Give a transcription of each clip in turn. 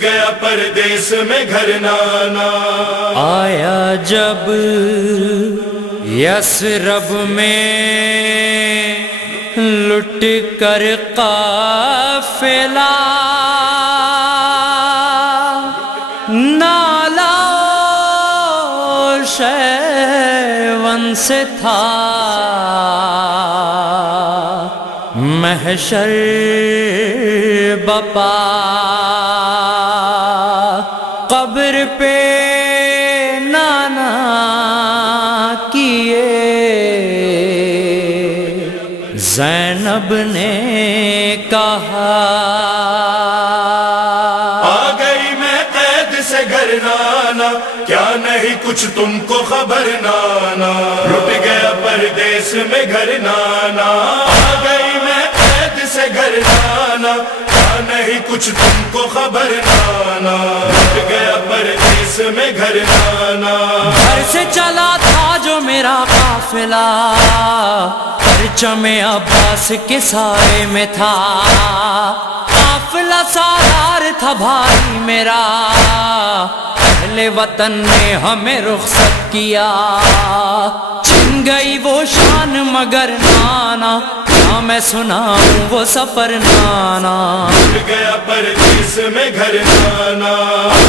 گیا پردیس میں گھر نانا، آیا جب یثرب میں لٹ کر قافلہ، نالا شیون سے تھا محشر بپا، قبر پہ نانا کیے زینب نے کہا، آ گئی میں قید سے گھر نانا، کیا نہیں کچھ تم کو خبر نانا، لٹ گیا پردیس میں گھر نانا، آ گئی میں قید سے گھر نانا، کیا نہیں کچھ تم کو خبر نانا، لٹ گیا پردیس میں گھر نانا، گھر سے چلا تھا جو میرا قافلہ، پرچم عباس کے سائے میں تھا، قافلہ سالار تھا بھائی میرا، اہل وطن نے ہمیں رخصت کیا، چھن گئی وہ شان مگر نانا، کیا میں سناؤں وہ سفر نانا، لٹ گیا پردیس میں گھر نانا،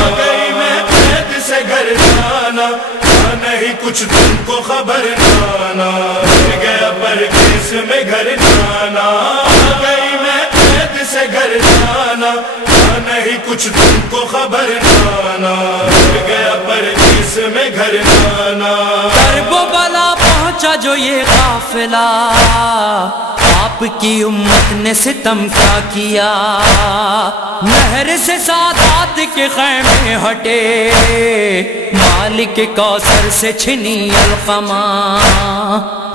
آ گئی میں قید سے گھر نانا، کیا نہیں کچھ تم کو خبر نانا، لٹ گیا پردیس میں گھر نانا، آ گئی میں قید سے گھر نانا، کیا نہیں کچھ تم کو خبر نانا، لٹ گیا پردیس میں گھر نانا، کرب و بلا پہنچا جو یہ قافلہ، آپ کی امت نے ستم کیا کیا، نہر سے سادات کے خیمے ہٹے، مالک کوثر سے چھنی القمہ،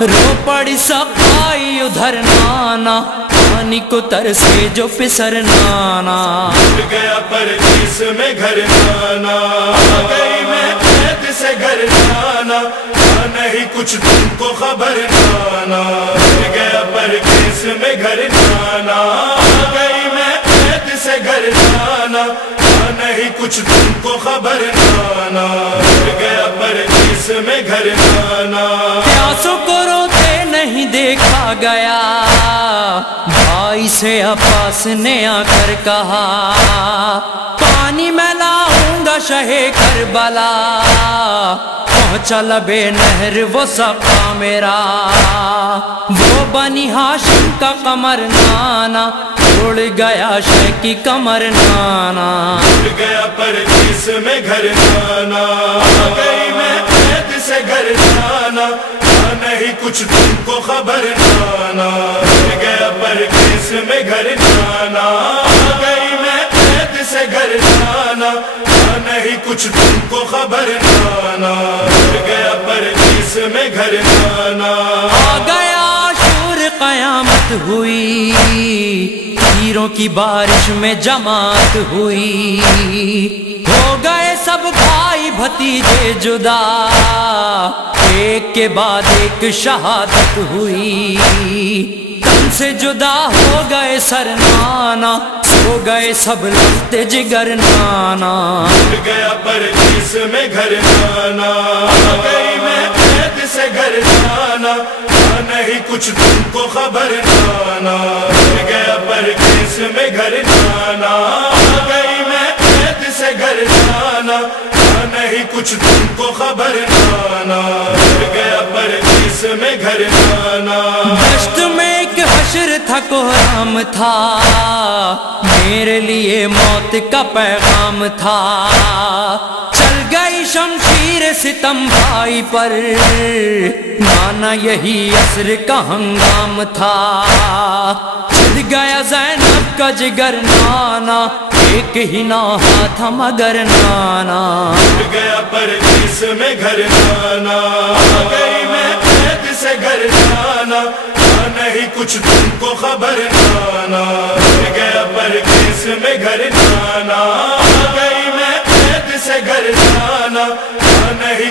رو پڑی سقائی ادھر نانا، پانی کو ترسے جو پسر نانا، لٹ گیا پردیس میں گھر نانا، آ گئی میں قید سے گھر نانا، کیا نہیں کچھ تم کو خبر نانا، لٹ گیا پردیس میں گھر نانا، آ گئی میں قید سے گھر نانا، کیا نہیں کچھ تم کو خبر نانا، لٹ گیا پردیس میں گھر نانا، پیاسوں کو روتے نہیں دیکھا گیا، بھائی سے عباس نے آ کر کہا، پانی میں لاؤں گا شہ کربلا، پہنچا لبے نہر وہ سقا میرا، وہ بنی ہاشم کا قمر نانا، اڑ گیا شہ کی کمر نانا، لٹ گیا پردیس میں گھر نانا، آ گئی میں قید سے گھر نانا، کیا نہیں کچھ تم کو خبر نانا، لٹ گیا پردیس میں گھر نانا، آ گئی میں قید سے گھر نانا، کیا نہیں کچھ تم کو خبر نانا، لٹ گیا پردیس میں گھر نانا، آ گیا شور قیامت ہوئی، تیروں کی بارش میں جماعت ہوئی، ہو گئے سب بھائی بھتیجے جدا، ایک کے بعد ایک شہادت ہوئی، تن سے جدا ہو گئے سر نانا، سو گئے سب لخت جگر نانا، لٹ گیا پردیس میں گھر نانا، آ گئی میں قید سے گھر نانا، کیا نہیں کچھ تم کو خبر نانا، لٹ گیا پردیس میں گھر نانا، آ گئی میں قید سے گھر نانا، کیا نہیں کچھ تم کو خبر نانا، لٹ گیا پردیس میں گھر نانا، دشت میں ایک حشر تھا کوہرام تھا، میرے لیے موت کا پیغام تھا، چل گئی شمشیر ستم بھائی پر، نانا یہی عصر کا ہنگام تھا، چھد گیا زینب کا جگر نانا، ایک ہی نوحہ تھا مگر نانا، لٹ گیا پردیس میں گھر نانا، آ گئی میں قید سے گھر نانا، کیا نہیں کچھ تم کو خبر نانا، لٹ گیا پردیس میں گھر نانا، آ گئی میں قید سے گھر نانا، کیا نہیں